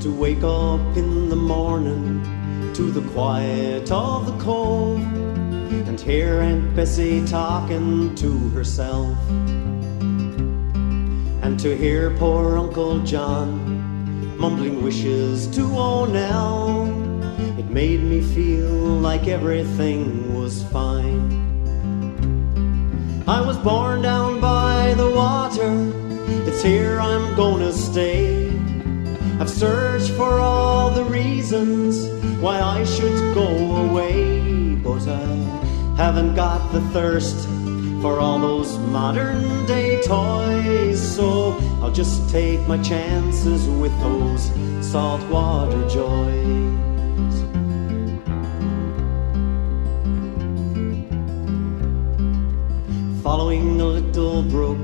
To wake up in the morning to the quiet of the cove and hear Aunt Bessie talking to herself, and to hear poor Uncle John mumbling wishes to O'Nell, it made me feel like everything was fine. I was born down by the water, it's here I'm gonna stay. I've searched for all the reasons why I should go away, but I haven't got the thirst for all those modern day toys, so I'll just take my chances with those saltwater joys. Following a little brook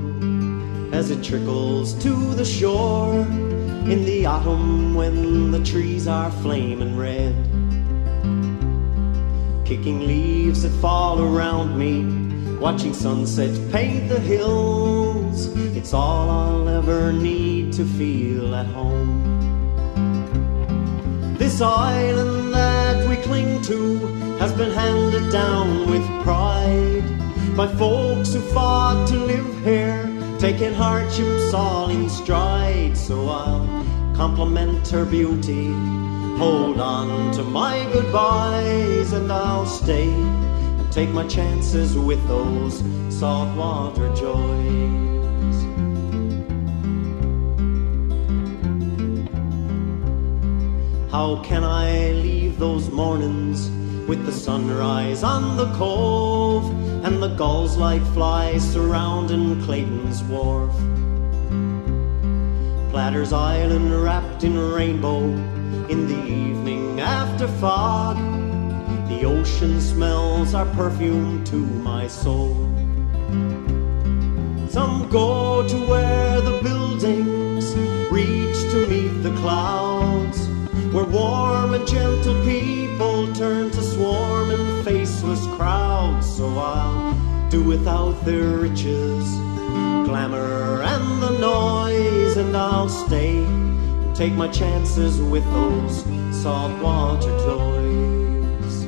as it trickles to the shore in the autumn when the trees are flaming red, kicking leaves that fall around me, watching sunsets paint the hills, it's all I'll ever need to feel at home. This island that we cling to has been handed down with pride by folks who fought to live here, taking hardships all in stride, so I'll compliment her beauty, hold on to my goodbyes, and I'll stay and take my chances with those saltwater joys. How can I leave those mornings with the sunrise on the cove and the gulls like flies surrounding Clayton's wharf? Platter's Island wrapped in rainbow in the evening after fog, the ocean smells are perfume to my soul. Some go to where the buildings reach to meet the clouds, where warm and gentle people turn to swarming faceless crowds, so I'll do without their riches, glamour and the noise, and I'll stay and take my chances with those saltwater toys.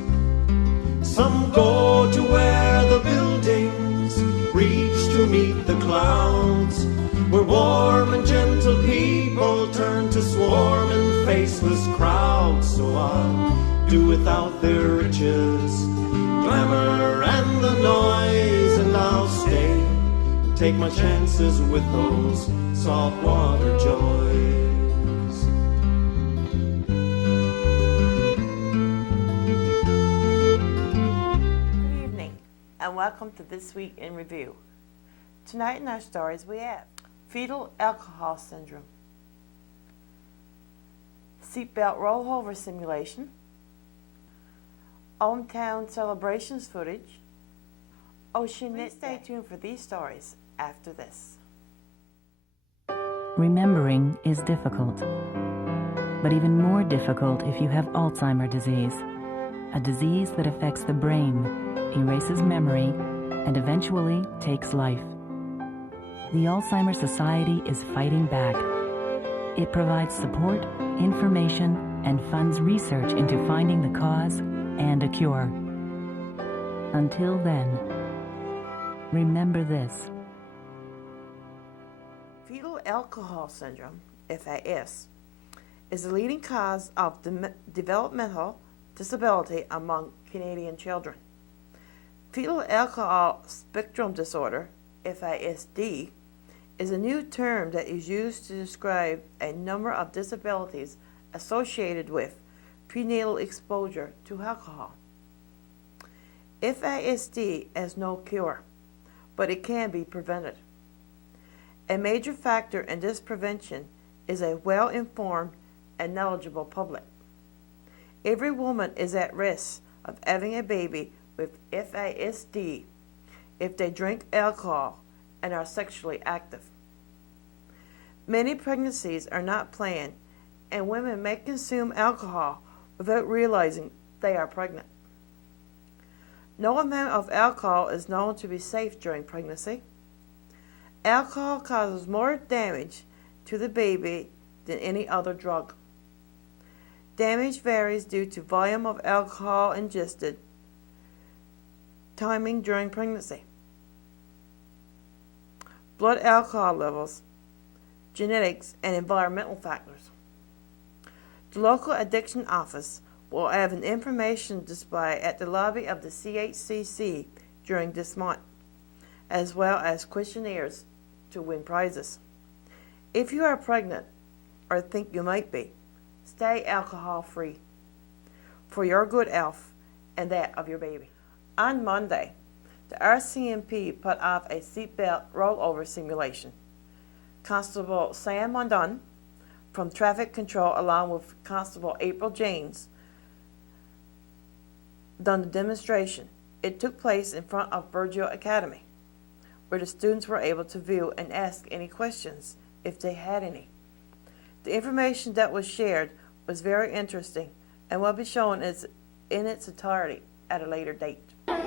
Some go to where the buildings reach to meet the clouds, where warm and gentle people turn to swarming faceless crowds, so I'll do without their riches, glamour and the noise, and I'll stay and take my chances with those saltwater joys. Good evening and welcome to This Week in Review. Tonight in our stories we have fetal alcohol syndrome, seatbelt rollover simulation, hometown celebrations footage, ocean. Please stay tuned for these stories after this. Remembering is difficult, but even more difficult if you have Alzheimer's disease, a disease that affects the brain, erases memory, and eventually takes life. The Alzheimer's Society is fighting back. It provides support, information, and funds research into finding the cause and a cure. Until then, remember this. Fetal alcohol syndrome, FAS, is the leading cause of developmental disability among Canadian children. Fetal alcohol spectrum disorder, FASD, is a new term that is used to describe a number of disabilities associated with prenatal exposure to alcohol. FASD has no cure, but it can be prevented. A major factor in this prevention is a well-informed and knowledgeable public. Every woman is at risk of having a baby with FASD if they drink alcohol and are sexually active. Many pregnancies are not planned, and women may consume alcohol without realizing they are pregnant. No amount of alcohol is known to be safe during pregnancy. Alcohol causes more damage to the baby than any other drug. Damage varies due to volume of alcohol ingested, timing during pregnancy, blood alcohol levels, genetics, and environmental factors. The local addiction office will have an information display at the lobby of the CHCC during this month, as well as questionnaires to win prizes. If you are pregnant or think you might be, stay alcohol free for your good health and that of your baby. On Monday, the RCMP put off a seatbelt rollover simulation. Constable Sam Mundun from Traffic Control, along with Constable April James, done the demonstration. It took place in front of Virgil Academy, where the students were able to view and ask any questions if they had any. The information that was shared was very interesting and will be shown in its entirety at a later date. I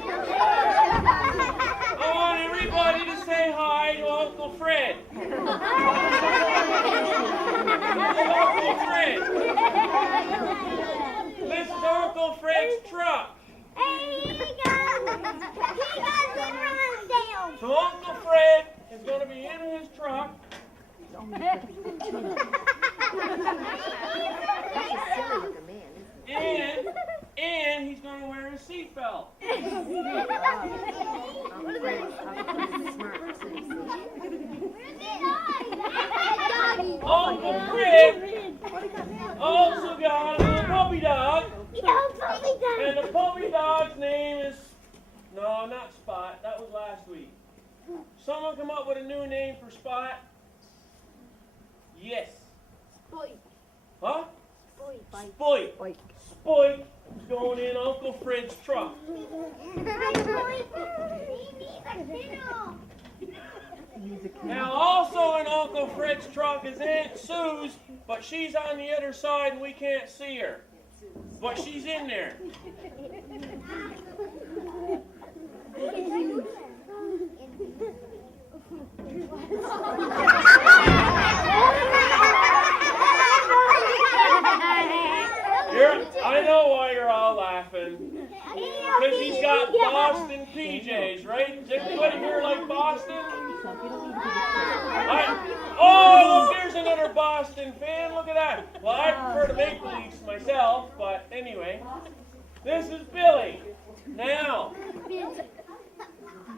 want everybody to say hi to Uncle Fred. Uncle Fred. This is Uncle Fred's truck. He got runs down. So Uncle Fred is going to be in his truck. And he's going to wear his seatbelt. Uncle Fred also got a little puppy dog. And the puppy dog's name is, no, not Spot. That was last week. Someone come up with a new name for Spot? Yes. Spoik. Huh? Spoik. Spoik. Spoik is going in Uncle Fred's truck. Now also in Uncle Fred's truck is Aunt Sue's, but she's on the other side and we can't see her. But she's in there. I know why you're all laughing. Because he's got Boston PJs, right? Does anybody here like Boston? Oh, look, there's another Boston fan. Look at that. Well, I prefer the Maple Leafs myself, but anyway. This is Billy. Now,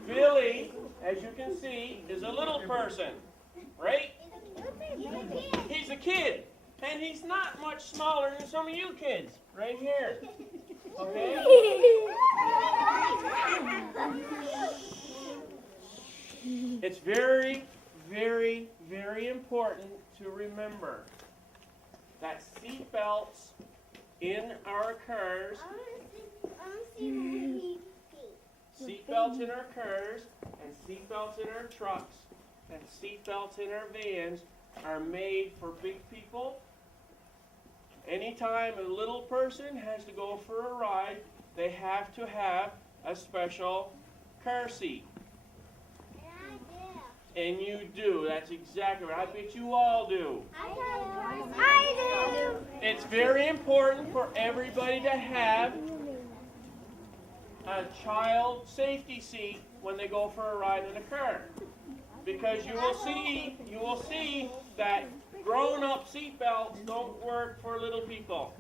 Billy, as you can see, is a little person, right? He's a kid. And he's not much smaller than some of you kids, right here. Okay? It's very, very, very important to remember that seatbelts in our cars, seatbelts in our cars, and seatbelts in our trucks, and seatbelts in our vans are made for big people. Anytime a little person has to go for a ride, they have to have a special car seat. And you do. That's exactly right. I bet you all do. I do. It's very important for everybody to have a child safety seat when they go for a ride in a car. Because you will see that grown-up seatbelts don't work for little people.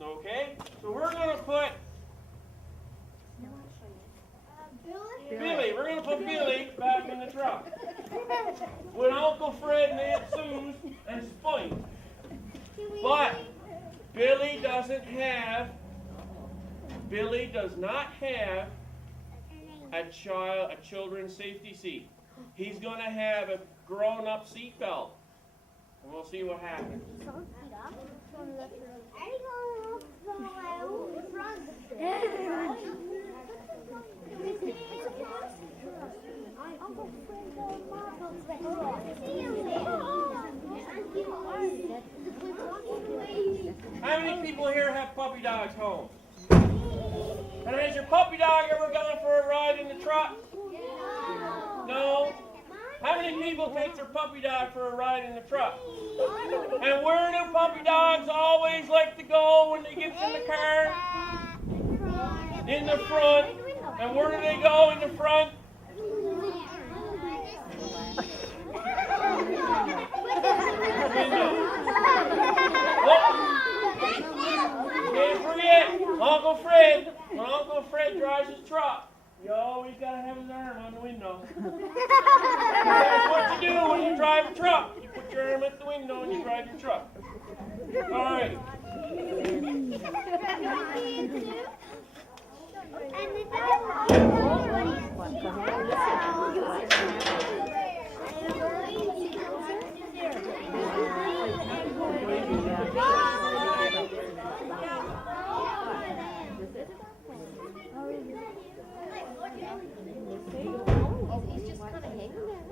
Okay? So we're going to put Billy, we're going to put Billy back in the truck. With Uncle Fred and Aunt Sue's and Spoink. But Billy does not have a children's safety seat. He's going to have a grown-up seatbelt. And we'll see what happens. puppy dogs home? And has your puppy dog ever gone for a ride in the truck? No? How many people take their puppy dog for a ride in the truck? And where do puppy dogs always like to go when they get in the car? In the front. And where do they go in the front? Can't forget, Uncle Fred. When Uncle Fred drives his truck, you always gotta have his arm on the window. That's what you do when you drive a truck. You put your arm at the window and you drive your truck. All right. He's just kind of hanging there.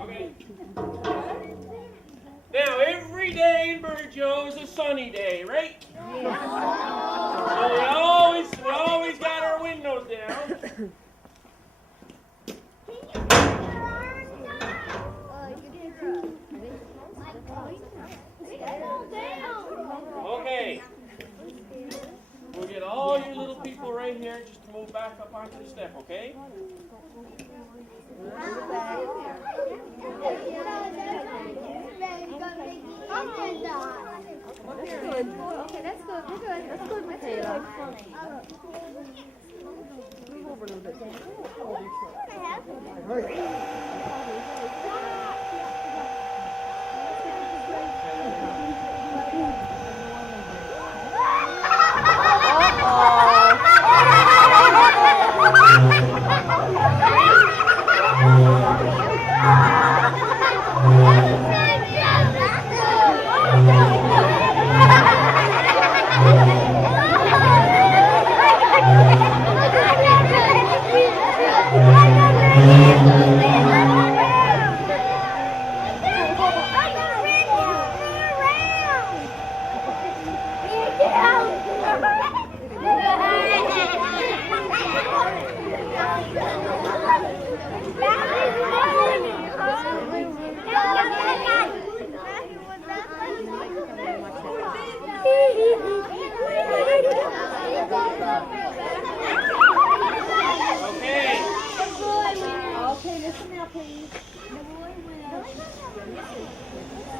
Okay. Now, every day in Burjo is a sunny day, right? So we always got our windows down. Okay. We'll get all you little people right here just to move back up onto the step, okay? Good. Okay, that's good. We're good. That's good, Michaela. Move over a little bit.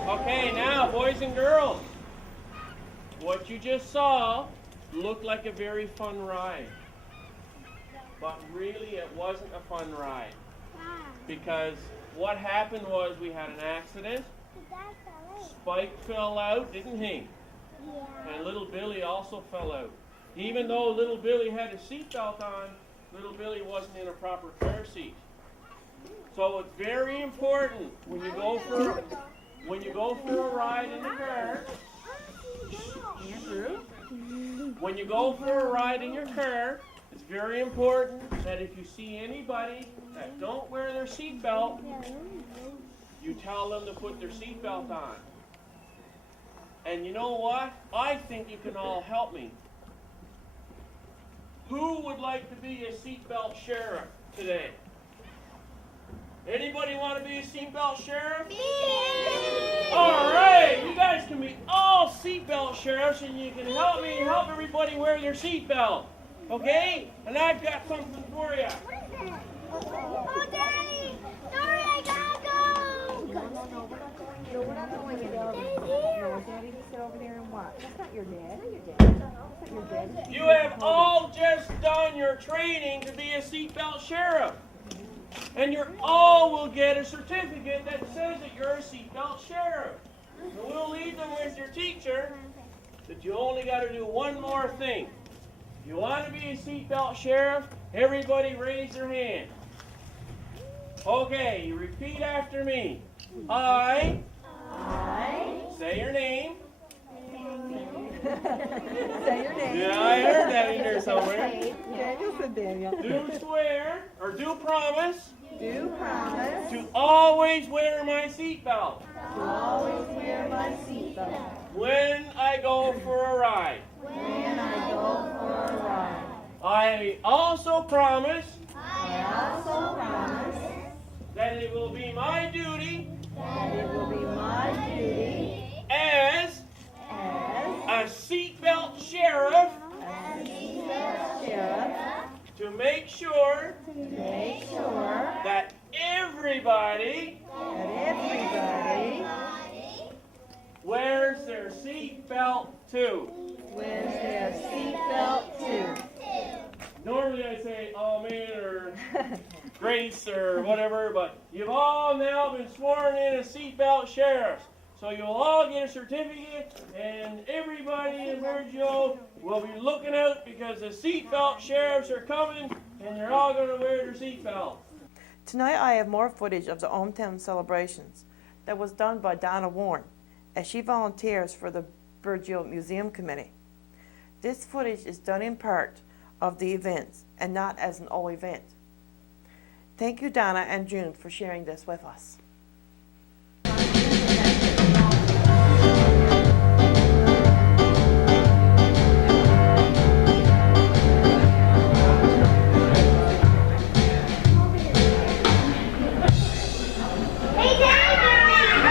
Okay, now, boys and girls, what you just saw looked like a very fun ride. But really, it wasn't a fun ride. Because what happened was we had an accident. Spike fell out, didn't he? And little Billy also fell out. Even though little Billy had a seatbelt on, little Billy wasn't in a proper car seat. So it's very important when you go for a ride in the car. Andrew, when you go for a ride in your car, it's very important that if you see anybody that don't wear their seatbelt, you tell them to put their seatbelt on. And you know what? I think you can all help me. Who would like to be a seatbelt sheriff today? Anybody want to be a seatbelt sheriff? All right, you guys can be all seatbelt sheriffs, and you can help me help everybody wear their seatbelt. Okay? And I've got something for you. Oh, Daddy! Sorry, I gotta go! No, we're not going anywhere. No, Daddy, just sit over there and watch. That's not your dad. That's not your dad. You have all just done your training to be a seatbelt sheriff. And you all will get a certificate that says that you're a seatbelt sheriff. And we'll leave them with your teacher that you only got to do one more thing. If you want to be a seatbelt sheriff, everybody raise their hand. Okay, you repeat after me. I say your name. Say your name. Yeah, I heard that in there somewhere. Daniel, said Daniel. Do swear, or do promise, Do promise to always wear my seatbelt to always wear my seatbelt when I go for a ride. when I go for a ride. I also promise I also promise that it will be my duty that it will be my duty as as a seatbelt sheriff a seatbelt sheriff to make sure to make sure that everybody that everybody wears their seatbelt too. wears their seatbelt too. Normally I say amen or grace or whatever, but you've all now been sworn in as seatbelt sheriffs. So you'll all get a certificate, and everybody in Virgil will be looking out because the seatbelt sheriffs are coming, and they're all going to wear their seatbelt. Tonight I have more footage of the hometown celebrations that was done by Donna Warren as she volunteers for the Virgil Museum Committee. This footage is done in part of the events and not as an all event. Thank you, Donna and June, for sharing this with us.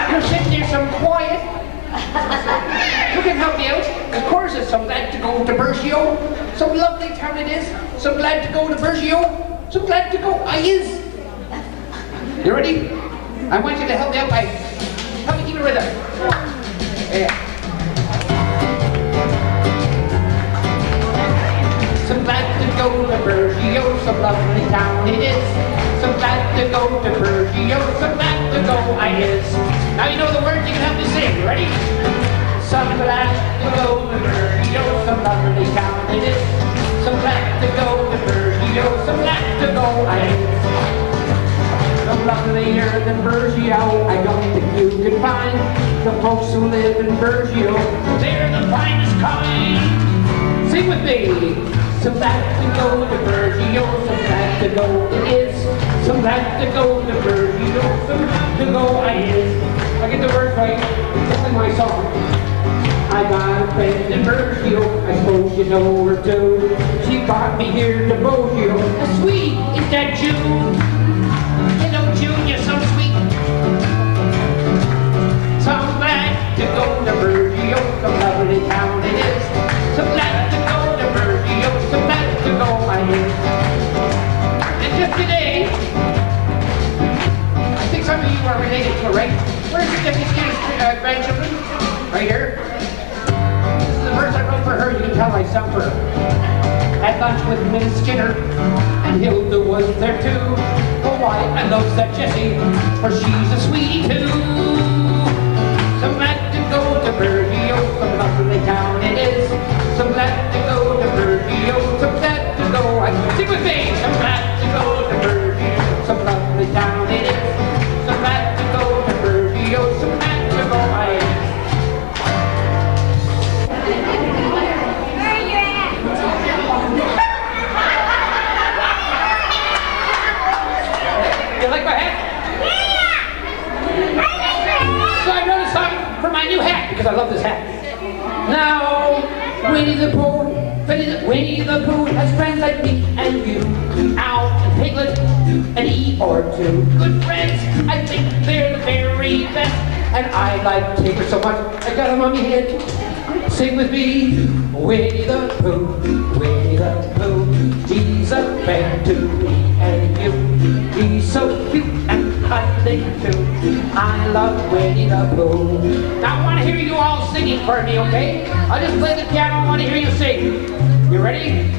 You're sitting there so quiet. Who can help me out? Of course, I'm so glad to go to Virgil. So lovely town it is. So glad to go to Virgil. So glad to go. I is. You ready? I want you to help me out by help me keep it rhythm. Yeah. So glad to go to Virgil. So lovely town it is. So glad to go to Virgil. So glad to go. I is. Now you know the words. You can help me sing. You ready? So glad to go to Virgil. So lovely town it is. So glad to go to Virgil. So glad to go. I is. So lovelier than Virgil, I don't think you can find. The folks who live in Virgil, they're the finest kind. Sing with me. So glad to go to Virgil, so glad to go it is. So glad to go to Virgil, so glad to go I is. I get the words right, it's only my song. I got a friend in Virgil, I suppose you know her too. She brought me here to Virgil, a sweet, is that June? Hello June, you're so sweet. So glad to go to Virgil, the lovely town it is. So glad to go to Virgil, so glad to go I is. And just today, I think some of you are related to her, right? Where's the Deputy Skinner's grandchildren? Right here. This is the verse I wrote for her, you can tell I sung for her. At lunch with Miss Skinner, and Hilda was there too. Oh why, I love that Jessie, for she's a sweetie too. So glad to go to Virgil, so lovely town it is. So glad to go to Virgil, so glad to go. Sing with me. So glad to go to Virgil, so lovely town it is. So glad to go to Virgil, so glad to go. You like my hat? Yeah! So I wrote a song for my new hat because I love this hat. Now, Winnie the Pooh has friends like me and you. Owl and Piglet, an E or two. Good friends, I think they're the very best. And I like Tigger so much, I got him on my head. Sing with me, Winnie the Pooh, Winnie the Pooh. He's a friend to me and you. He's so cute and cuddly too. I love Winnie the Pooh. Now I want to hear you all singing for me, okay? I'll just play the piano, I want to hear you sing. You ready?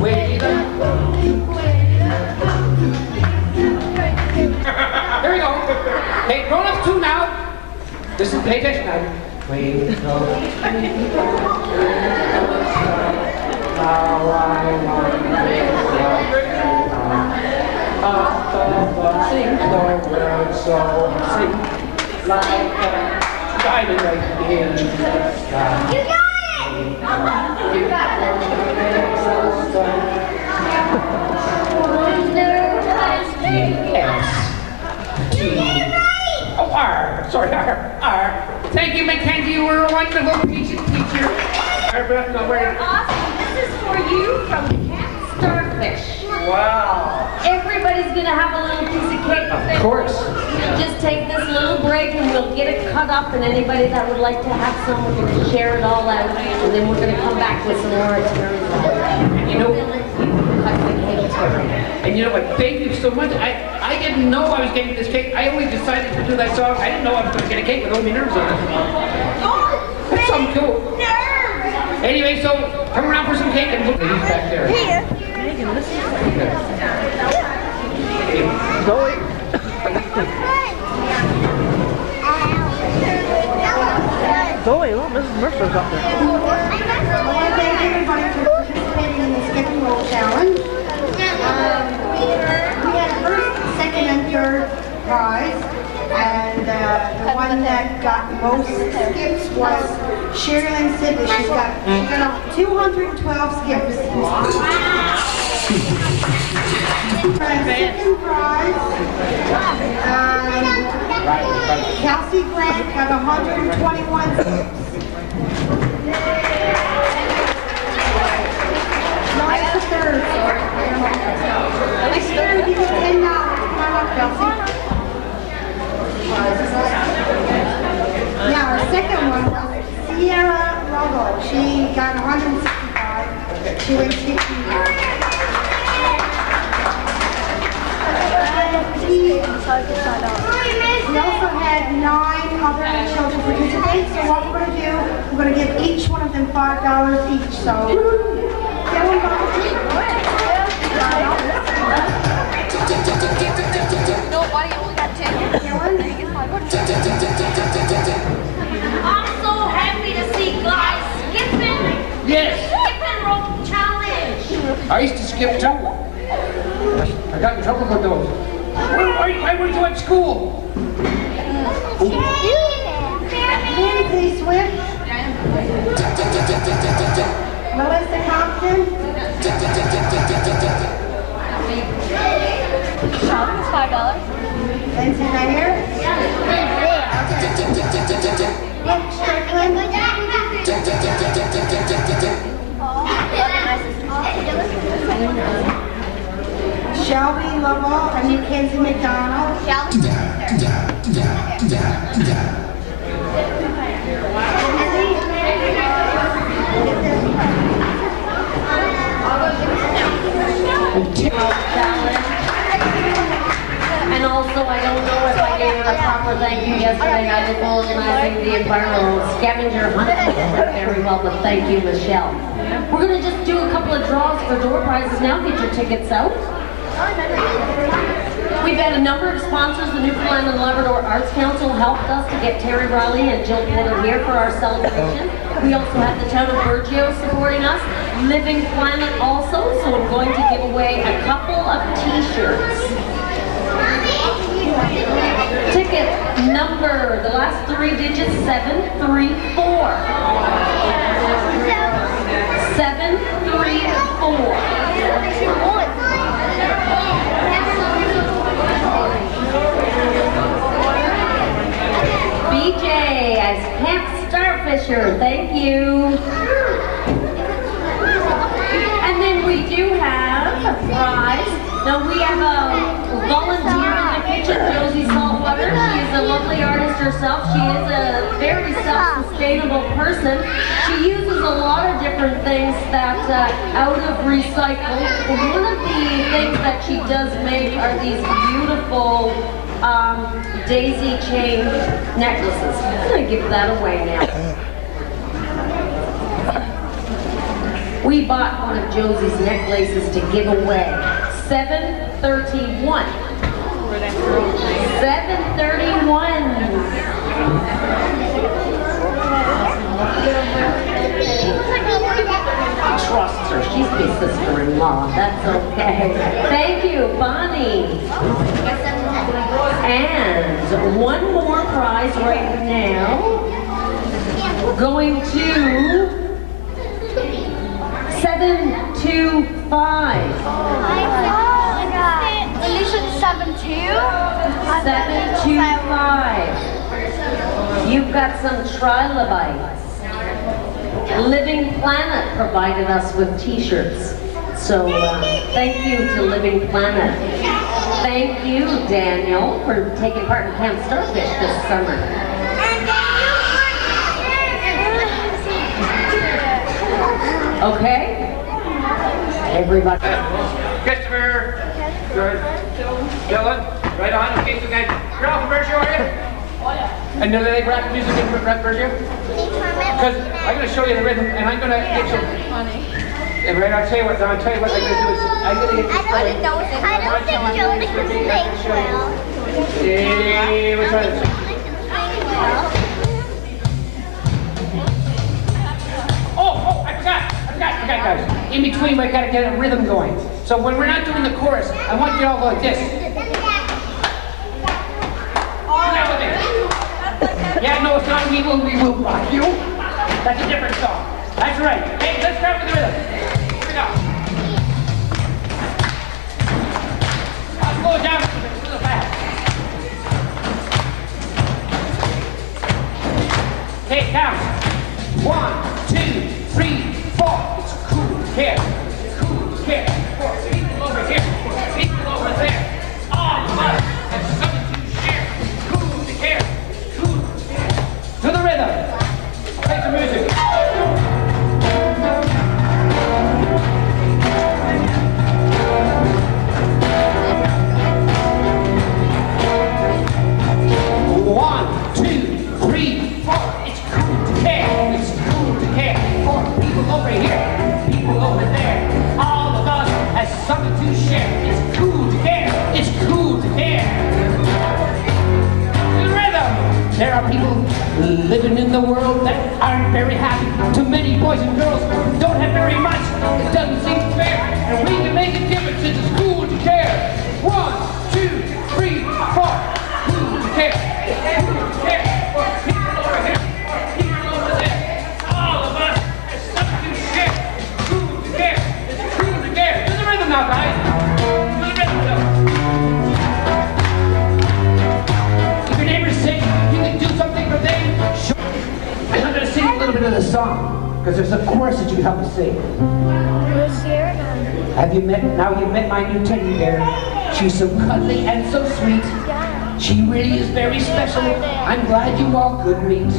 Winnie the Pooh. Here we go. Hey, grown-ups too now. Listen, pay attention now. Winnie the Pooh. How I want to sing the world so sing like a diamond right in the sky. You got it! autograph? No, where? Awesome. This is for you from Cat Starfish. Wow. Everybody's going to have a little piece of cake. Of course. We'll just take this little break and we'll get it cut up, and anybody that would like to have some, we're going to share it all out, and then we're going to come back with some more experience. You know, Cut the cake. and you know what? Thank you so much. I didn't know I was getting this cake. I only decided to do that song. I didn't know I was going to get a cake with only nerves on it. That's something cool. Anyway, so come around for some cake and look. He's back there. Here. Zoe. Zoe, look, Mrs. Mercer's up there. I want to thank everybody for participating in the Skip and Roll Challenge. We had first, second, and third prize, and the one that got most skips was Sherilyn Sibley. She got 212 skips. Second prize, Kelsey Grant got 121 skips. Not the third. The third, you get $10. Come on up, Kelsey. Now, our second one was Sierra Logo. She got 165. She went 65. We also had 9 other children participate, so what we're going to do, we're going to give each one of them $5 each, so get one volunteer. No, why do you only got 10? I'm so happy to see guys skipping. Yes. Skipping rope challenge. I used to skip too. I got in trouble for those. Why were you at school? Lindsay Swift. Melissa Compton. Shopping is $5. Lindsay Mayer. Brooke Strickland. Shelby Lovell and Mackenzie McDonald. And also, I don't know if I gave her a proper thank you yesterday. I was organizing the environmental scavenger hunt. Very well, but thank you, Michelle. We're going to just do a couple of draws for door prizes now. Get your tickets out. We've had a number of sponsors. The Newfoundland and Labrador Arts Council helped us to get Terry Riley and Jill Porter here for our celebration. We also have the town of Burgeo supporting us. Living Planet also, so I'm going to give away a couple of t-shirts. Ticket number, the last 3 digits, 734. 734. BJ as Camp Starfisher, thank you. And then we do have a prize. Now we have a volunteer in the kitchen, Josie Saltwater. She is a lovely artist herself. She is a very self-sustainable person. She uses a lot of different things that out of recycle. One of the things that she does make are these beautiful daisy chain necklaces. I'm going to give that away now. We bought one of Josie's necklaces to give away. 731. 731. Trusts her. She's my sister-in-law. That's okay. Thank you, Bonnie. And one more prize right now. Going to 725. Solution 72. 725. You've got some trilobites. Living Planet provided us with t-shirts. So thank you to Living Planet. Thank you, Daniel, for taking part in Camp Starfish this summer. Okay? Everybody. Christopher, George, Dylan, right on. Okay, so guys, you're all from Berkshire, are you? Oh, yeah. And do they rap music in Berkshire? Because I'm going to show you the rhythm, and I'm going to get some. And right, I'll tell you what I'm going to do is I'm going to get this I don't think Jody can sing well. Hey, we're trying to sing. Oh, I forgot, guys. In between, we gotta get a rhythm going. So when we're not doing the chorus, I want you all to go like this. Yeah, no, it's not We Will Rock You. That's a different song. That's right. Hey, let's start with the rhythm. Here we go. I'll slow it down a little fast. Okay, count. 1, 2, 3, 4. It's cool here. Cool here. People over here. People over there. All of us have something to share. Cool here. Cool here. To the rhythm. Play some music. 1, 2, 3, 4. It's cool to care. It's cool to care. For people over here, people over there. All of us has something to share. It's cool to care. It's cool to care. The rhythm. There are people living in the world that aren't very happy. Too many boys and girls who don't have very much. It doesn't seem fair. And we can make a difference. It's cool to care. 1, 2, 3, 4. Cool to care. Cool to care. For people over here. People over there. All of us have something to share. Cool to care. It's cool to care. Do the rhythm now, guys. Do the rhythm now. If your neighbor's sick, you can do something for them. Sure. I'm going to sing a little bit of the song because there's a chorus that you can help me sing. Have you met? Now you've met my new teddy bear. She's so cuddly and so sweet. She really is very special. I'm glad you all could meet.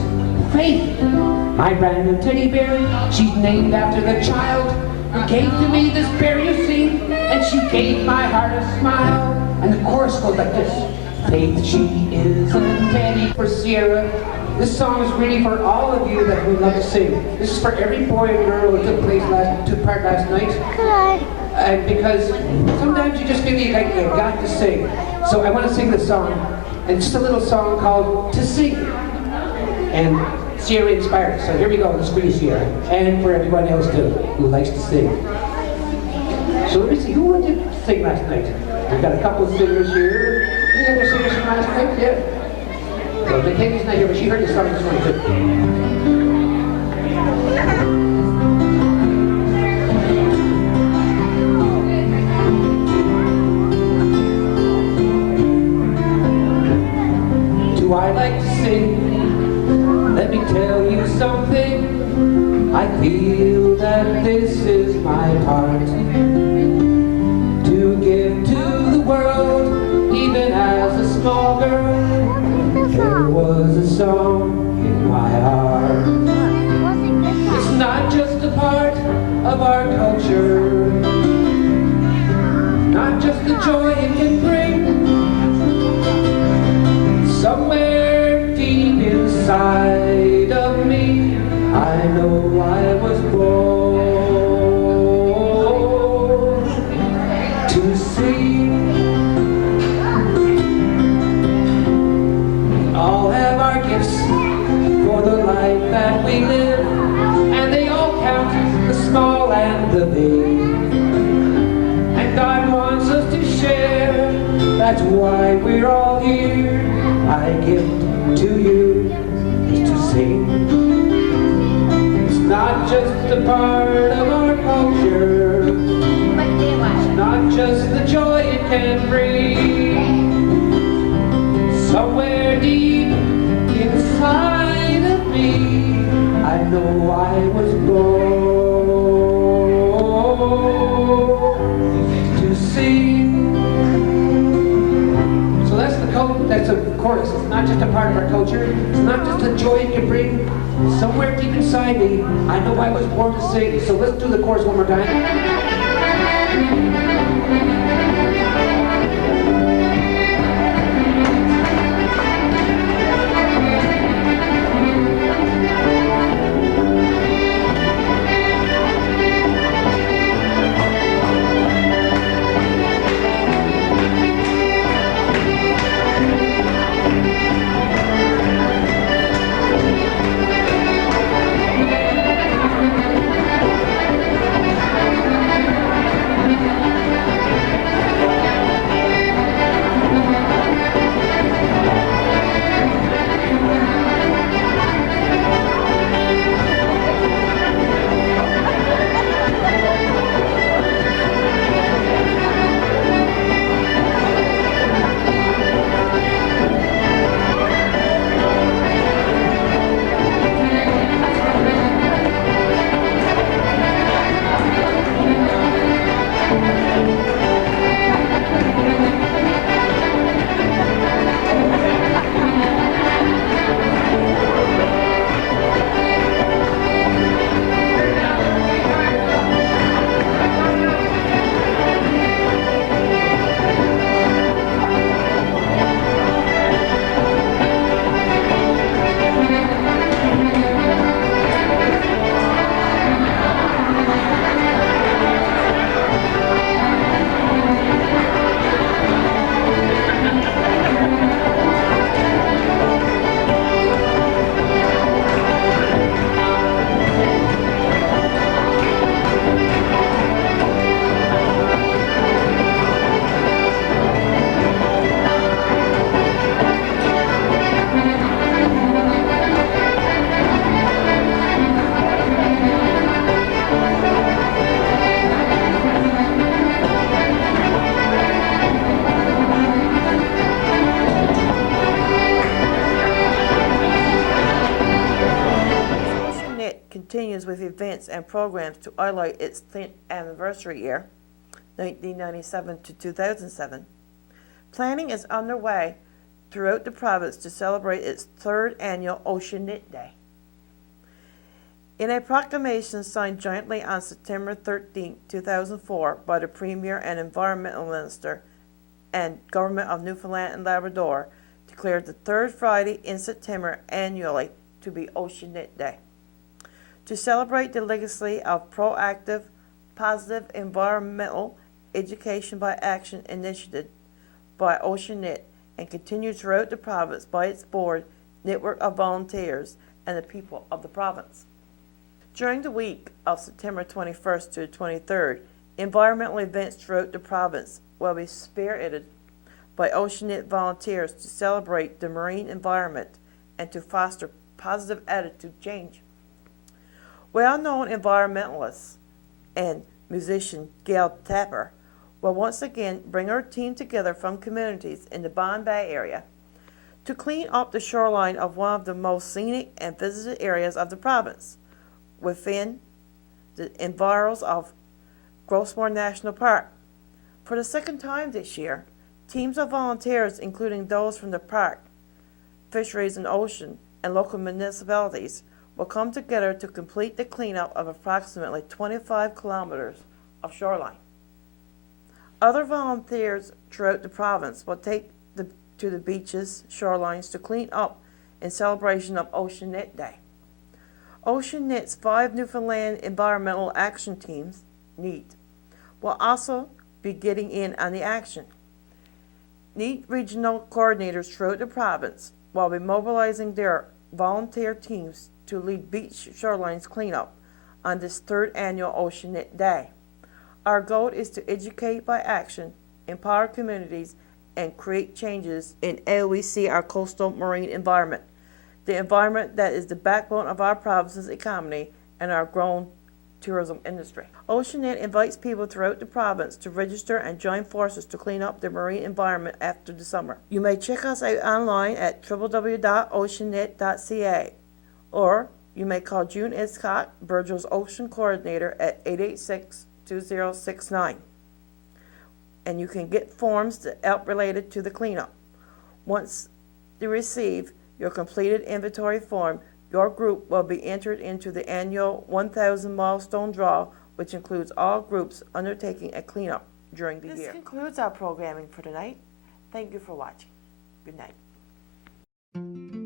Faith, my brand new teddy bear. She's named after the child who gave to me this bear you see. And she gave my heart a smile. And the chorus goes like this. Faith, she is a teddy for Sierra. This song is really for all of you that would love to sing. This is for every boy and girl who took part last night. And because sometimes you just feel like you got to sing. So I want to sing this song. And just a little song called To Sing. And Sierra inspired. So here we go. This is for you, Sierra. And for everyone else too, who likes to sing. So let me see, who did sing last night? We've got a couple of singers here. Any other singers from last night? Yeah. So Katie's not here, but she heard the song this morning too. Do I like to sing? Let me tell you something. I feel that this is my part. To give to the world, even as a small girl. There was a song in my heart. It's not just a part of our culture, not just the joy it can bring. Somewhere deep inside of me, I know I was born to sing. All have our gifts for the life that we live, and they all count, the small and the big. And God wants us to share, that's why we're all here. My gift to you is to sing. It's not just a part of our culture, it's not just the joy it can bring. Somewhere deep inside of me, I know I was born Somewhere deep inside me, I know I was born to sing. So let's do the chorus one more time. Continues with events and programs to highlight its 10th anniversary year, 1997 to 2007. Planning is underway throughout the province to celebrate its 3rd annual Ocean Knit Day. In a proclamation signed jointly on September 13, 2004 by the Premier and Environmental Minister and Government of Newfoundland and Labrador, declared the 3rd Friday in September annually to be Ocean Knit Day. To celebrate the legacy of proactive, positive environmental education by action initiated by Ocean Knit and continued throughout the province by its board, network of volunteers, and the people of the province. During the week of September 21st to 23rd, environmental events throughout the province will be spearheaded by Ocean Knit volunteers to celebrate the marine environment and to foster positive attitude change. Well-known environmentalist and musician Gail Tapper will once again bring her team together from communities in the Bond Bay area to clean up the shoreline of one of the most scenic and visited areas of the province within the environs of Grossmore National Park. For the 2nd time this year, teams of volunteers, including those from the park, fisheries and ocean, and local municipalities, will come together to complete the cleanup of approximately 25 kilometers of shoreline. Other volunteers throughout the province will take to the beaches, shorelines to clean up in celebration of Ocean Knit Day. Ocean Knit's 5 Newfoundland environmental action teams, NEAT, will also be getting in on the action. NEAT regional coordinators throughout the province will be mobilizing their volunteer teams to lead beach shorelines cleanup on this 3rd annual Ocean Knit Day. Our goal is to educate by action, empower communities, and create changes in how we see our coastal marine environment, the environment that is the backbone of our province's economy and our growing tourism industry. Ocean Knit invites people throughout the province to register and join forces to clean up the marine environment after the summer. You may check us out online at www.oceanknit.ca, or you may call June Iscott, Virgil's Ocean Coordinator, at 886-2069. And you can get forms to help related to the cleanup. Once you receive your completed inventory form, Your group will be entered into the annual 1,000 milestone draw, which includes all groups undertaking a cleanup during the year. This concludes our programming for tonight. Thank you for watching. Good night.